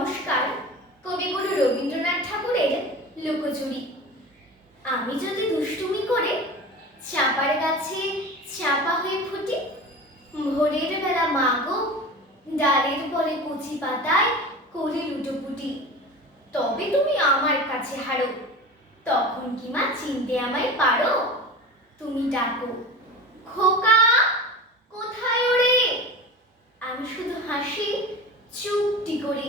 নমস্কার। কবিগুরু রবীন্দ্রনাথ ঠাকুরের লুকোচুরি। আমি যদি দুষ্টুমি করে চাপার গাছে চাপা হয়ে ফুটি, ভোরের বেলা মাগো, ডালের পরে কচি পাতায় করে লুটোপুটি। তবে তুমি আমার কাছে হারো। তখন কি মা চিনতে আমায় পারো? তুমি ডাকো, খোকা, কোথায় ওরে? আমি শুধু হাসি, চুপটি করে।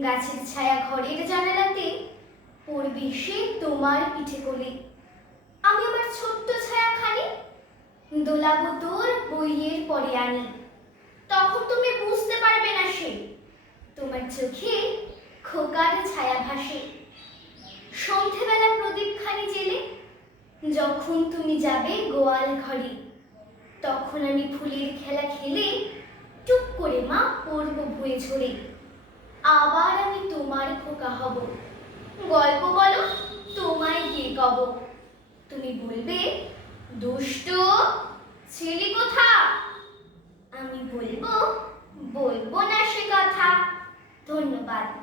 গাছের ছায়া ঘরের জানালাতে পড়বে সে তোমার পিঠে কোলে। আমি আমার ছোট্ট ছায়া খানি দোলাবো তোর বইয়ের পরে আনি। তখন তুমি বুঝতে পারবে না সে, তোমার চোখে খোকার ছায়া ভাসে। সন্ধেবেলা প্রদীপ খানি জেলে যখন তুমি যাবে গোয়াল ঘরে, তখন আমি ফুলের খেলা খেলে টুক করে মা পড়ব ভুয়ে ঝরে। আবার আমি তোমার খোকা হব। গল্প বলো, তোমায় গিয়ে কব? তুমি বলবে, দুষ্ট ছেলে কোথা? আমি বলব বলব না সে কথা। ধন্যবাদ।